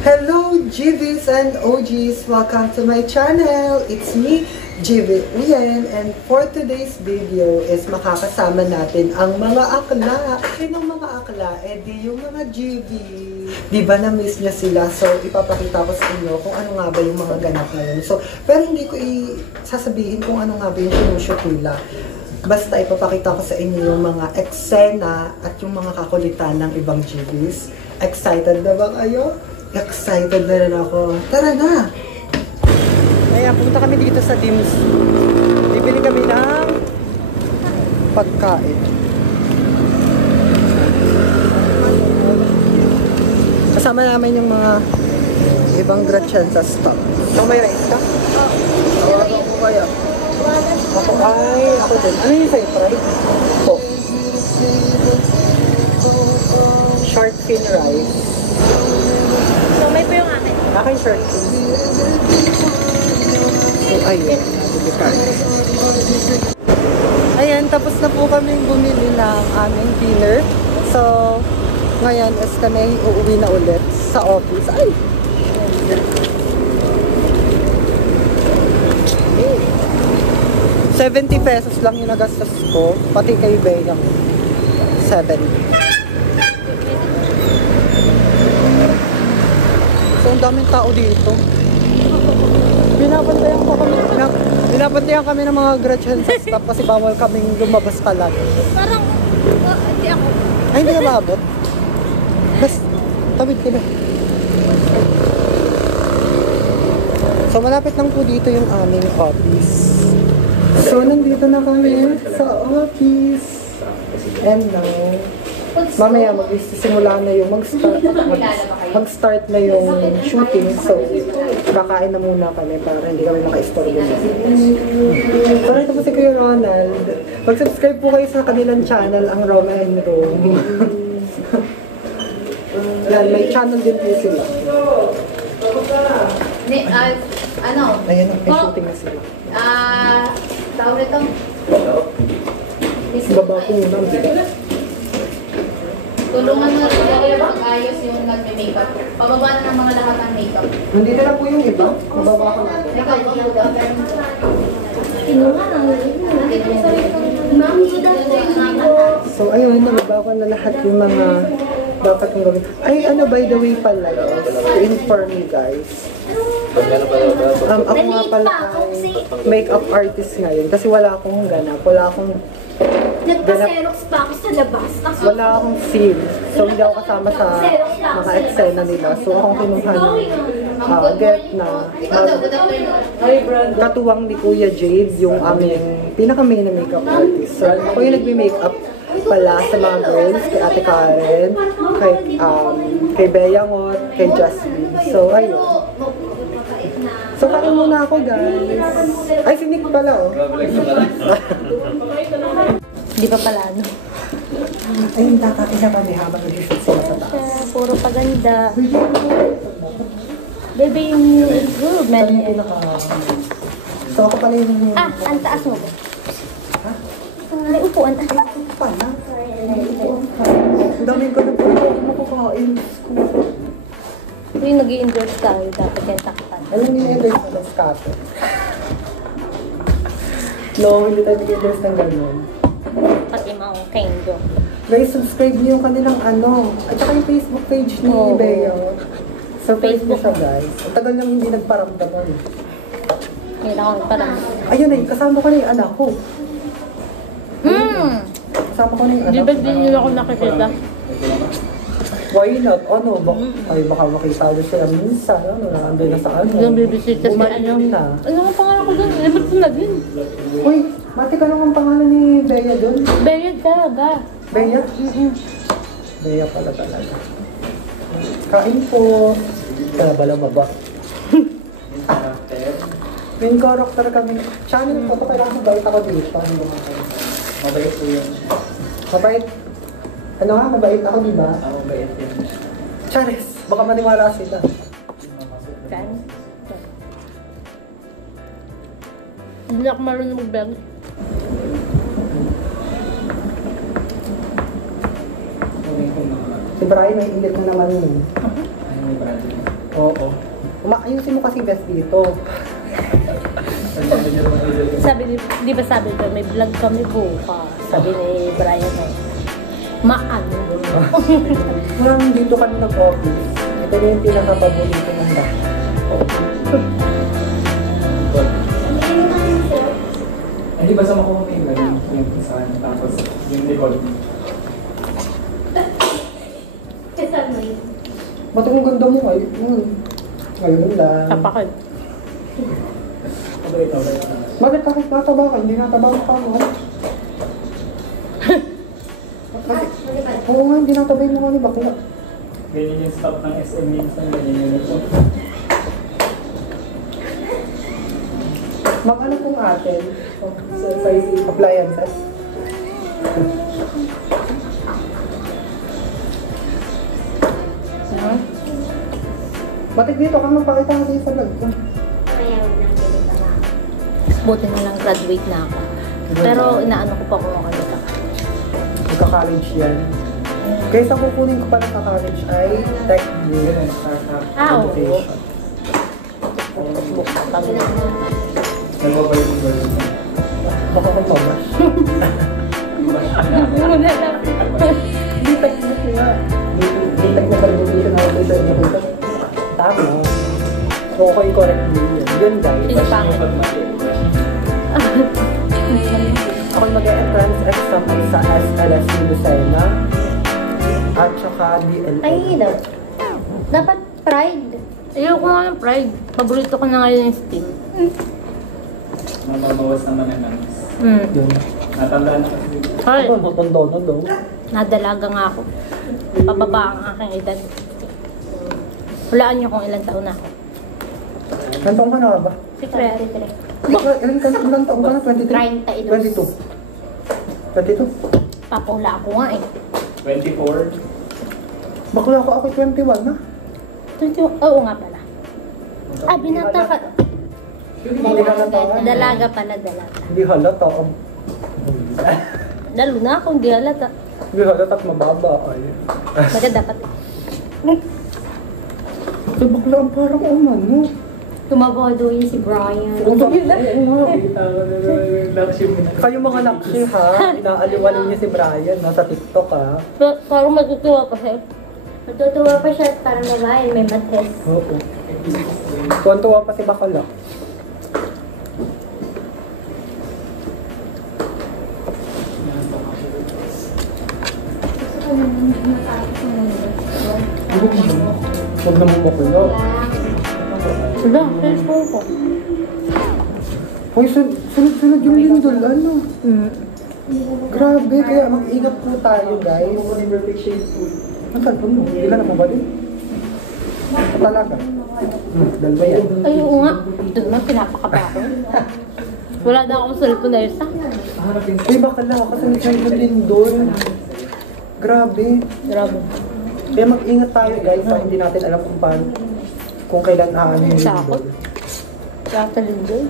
Hello GVs and OGs! Welcome to my channel! It's me, GV Uyen, and for today's video is makakasama natin ang mga akla. Sinong mga akla? Di yung mga GV. Di ba na-miss niya sila? So ipapakita ko sa inyo kung ano nga ba yung mga ganap ngayon. So, pero hindi ko sasabihin kung ano nga ba yung sinushoot nila. Basta ipapakita ko sa inyo yung mga eksena at yung mga kakulitan ng ibang GVs. Excited na ba kayo? Excited na rin ako. Tara na! Ayan, punta kami dito sa Dims. Bibili kami ng pagkain. Kasama namin yung mga ibang Gretchen sa stock. So, may rice ka? Oo. Ako ko kaya. Ako din. Ano yung sa'yo, fry? Po. Shark fin rice. So, may po yung akin. Akin shark fin. So, ayun. Ayan, tapos na po kami bumili ng aming dinner. So, ngayon is kami uuwi na ulit sa office. Ay! 70 pesos lang yung nagastos ko, pati kay Bea 7. So, ang daming tao dito. Binabantayan kami ng mga Gretchen sa staff kasi bawal kaming lumabas talaga. Parang, hindi ako. Ay, hindi na maabot? Bas, tawid ka na. So, malapit lang po dito yung aming office. So, nandito na kami sa office. And now, mamaya magsisimula na yung mag-start na yung shooting. So, kakain na muna kami para hindi kami maka-istorbo na. Pero ito po si Kuya Ronald. Mag-subscribe po kayo sa kanilang channel, ang Roma and Rome. Yan, may channel din po sila. Ano? Ayan, may shooting na sila. Tawag ito. Baba ko muna. Tulungan mo rin mag-ayos yung nagme-makeup. Pababa na ng mga lahat ng makeup. Nandito na po yung iba. Mababa ko na. Ikaw, pababa. So, ayun, nababa ko na lahat yung mga dapat kong gawin. Ay, ano, by the way pala, to inform you guys. Ako nga pala ay makeup artist ngayon kasi wala akong ganap, wala akong Nagpa-xerox pa ako sa labas. wala akong feel. So, hindi ako kasama sa mga eksena nila. So, akong kinuha ng get na katuwang ni Kuya Jade, yung aming pinaka-main na makeup artist. So, ako yung nagme-makeup pala sa mga girls, kay Ate Karen, kay Bea Ngot, kay Jasmine. So, ayun. So, kain muna ako, guys. Ay, si Nick pala, oh. Di pa pala, ano? Ayun, kakain na kami habang nag-shoot sila sa taas. Puro paganda. Bebe, yung improvement. So, ako pala yung... Ang taas mo ba? Ha? May upuan. Ito pala. Ang daming ko na po ako makakain. Yung nag-i-endorse tayo, dapat yung takpan. Alam niyo yung endorse na Moscato? No, hindi tayo nag-endorse ng gano'n. Pati mga kendo. Guys, subscribe niyo yung kanilang ano. At saka yung Facebook page ni Bea. Surprise niyo siya, guys. Ang tagal nang hindi nagparamdaman. Kailangan parang... Ayun eh, kasama ko na yung anak ko. Kasama ko na yung anak ko. Di ba din nila ako nakikita? Why not? Ano? Ay, baka makita doon sila minsan. Ano, nandun na sa ano. Yung bibisita sa ano. na. Ano ang pangalan ko doon? Ba't ko na din? Uy, mati ka nung ang pangalan ni Bea doon? Beyond talaga. Bea? Bea pala talaga. Kain po. Kaya ba lamaba? Main character kami. Channel ko, kailangan mabait ako dito. Mabait po yun. Mabait? Ano nga? Mabait ako, di ba? Mabait yun. Charis, baka maniwala sila. Kan? Hindi ako marunong mag-bell. Si Brian, may init na naman yun. Ay, may brand. Oo. Ayusin mo kasi best dito. Sabi ni, di ba sabi ko, may vlog kami bukas. Sabi ni Brian eh, maano. Ma'am, dito kami nag-office. Ito na yung pinakapaborito ng lahat. Hindi ba sa makuha may galing yung isa, tapos yung likod. Kasama mo yun. Ba't ang ganda mo ngayon? Ngayon lang. Tapakan. Okay. Bakit kahit nataba ka? Hindi nataba mo ka mo. Oo nga, hindi natabay mo ka ni bakla. Ganyan yung stop ng SM minsan, ganyan yung likod. Mag-ano pong atin? Sa appliances. Bakit dito ka magpakita kasi sa vlog ko? Kaya huwag nang ganito na. Buti na lang graduate na ako. Pero inaano ko pa kung ano ka. Magka-college yan. Kaysa kukunin ko pala sa college ay tech view. Ganyan, startup. Oo. Education. Kami na. Nagbabayad yung version. Baka kung mabash. Muna lang. Hindi technical nga. Hindi technical education ako sa education. Tama. So, okay, correct mo yun. Yun guys. Sino pangit? Ako mag-entrance exam ay sa SLSU Lucena at saka DLA. Ay, daw. Dapat pride. Ayoko nga ng pride. Paborito ko na ngayon yung Steam. Mababawas naman ang namis. Yun. Natandaan na kasi. Ay, Ano, totondo na daw. nadalaga nga ako. Pababa ang aking edad. Hulaan niyo kung ilang taon na ako. Ilan taong ka na ba? Secret. Ilan taong ka na? 23? 32. 22? Papahula ako nga eh. 24. Bakla ako 21 na. 21. Oo nga pala. Ah, binata ka. Hindi halata. Dalaga pala, dalaga. Hindi halata. Lalo na ako, hindi halata. Hindi halata at mababa. Ay. Baga dapat. Ito bakla ang parang umano. Tumabodo yun si Brian. Kayo mga nakshi ha, inaaliwalin niyo si Brian sa TikTok ha. Parang matutuwa pa siya. Natutuwa pa siya at parang babae, may matres. Oo. Tuwan-tuwa pa si Bakala. Huwag naman bakala. Wala, cellphone ko. Hoy, sunod-sunod yung lindol, ano? Grabe, kaya mag-ingat po tayo, guys. Ang cellphone mo? Ilan na ba din? Talaga? Dalawa yan. Ay, oo nga. Ito naman, pinapakapa ako. Wala na akong cellphone na isa. Uy, bakala, kasunod-sunod yung lindol. Grabe. Grabe. Kaya mag-ingat tayo, guys, sa hindi natin alam kung paano, kung kailan ano yung Sakot. lindol. Katalin doon.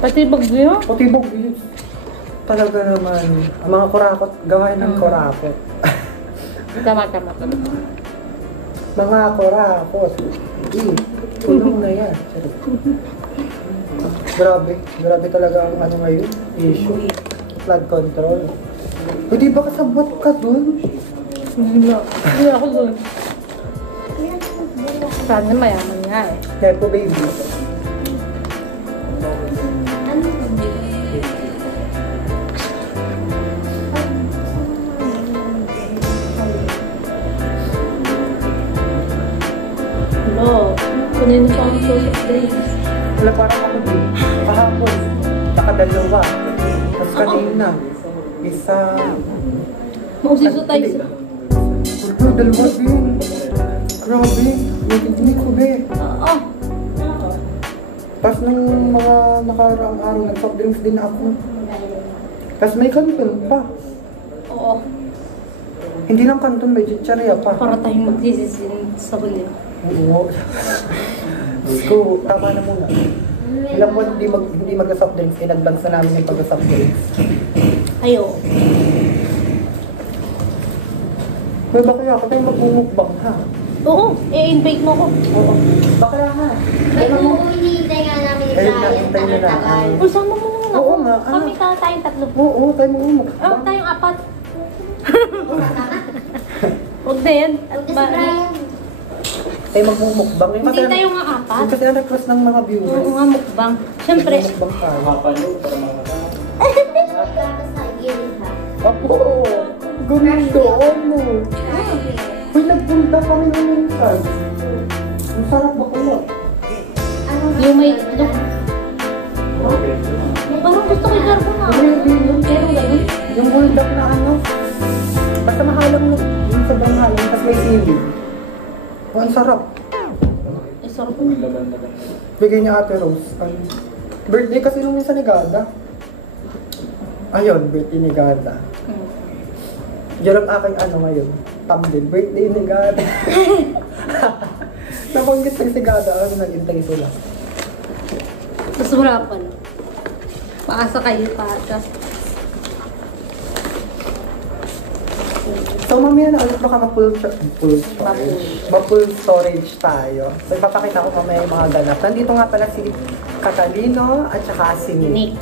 Pati bagyo. Pati bagyo. Talaga naman. Ang mga kurakot, gawain ng kurakot. Tama. Mga kurakot. Tulong na yan. Grabe talaga ang ano ngayon, issue. Flood control. Pwede ba kasabot ka dun? Hindi ako doon. Sana mayaman nga eh. Nepo baby. Hello. Kunin mo pa ang social drinks. Wala parang ako din. Kahapon. Nakadalawa. Tapos kanina. Isa. Mausiso tayo sa... Wala, dalawa din. Grabe. Hindi ko be. Oo. Tapos nung mga nakaraang araw, nag-soft drinks din ako. Tapos may kanton pa. Oo. Hindi lang kanton, may chicharia pa. Para tayong magsisisin sa huli. Oo. So, tama na muna. Ilang buwan hindi mag-soft drinks, in-advance na namin yung pag-soft drinks. Ayo. May ba kaya ka tayo mag-umukbang ha? Oo, i-invite mo ko. Oo. Bakla ha. Ay, kung hinihintay nga namin ni Ayun na, Brian, hintay nyo na. tagal-tagal. O, sama mo naman ako. Oo nga, Kami tayong tatlo. Oo, tayo mo umuk. Tayong apat. Huwag na yan. At Huwag na si Brian. Tayo magmumukbang. Hindi tayo nga apat. Kasi ang request ng mga viewers. Oo nga, mukbang. Siyempre, Mukbang tayo. Makapalo para mga Gatas na gilid ha. Apo, ganito, ano. Uy, nagpunta kami ng minsan. Ang sarap ba kaya? Ano yung may look. Parang gusto ko i-garbo na. Hindi, yun. Pero ganun. Yung bulldog na ano. Basta mahalang na. Yung sobrang halang, tapos may sili. Oh, ang sarap. Eh, sarap ko. laban-laban. Bigay niya Ate Rose. Ano? Birthday kasi nung minsan ni Gada. Ayun, birthday ni Gada. Yan ang aking ano ngayon. Thumbnail, birthday ni Gada. Nabanggit lang si Gada, ano nag-intay sila. Masurapan. Paasa kayo, paasa. So mamaya na ulit baka ma-full storage tayo. So ipapakita ko mamaya yung mga ganap. Nandito nga pala si Catalino at saka si Nick. Nick.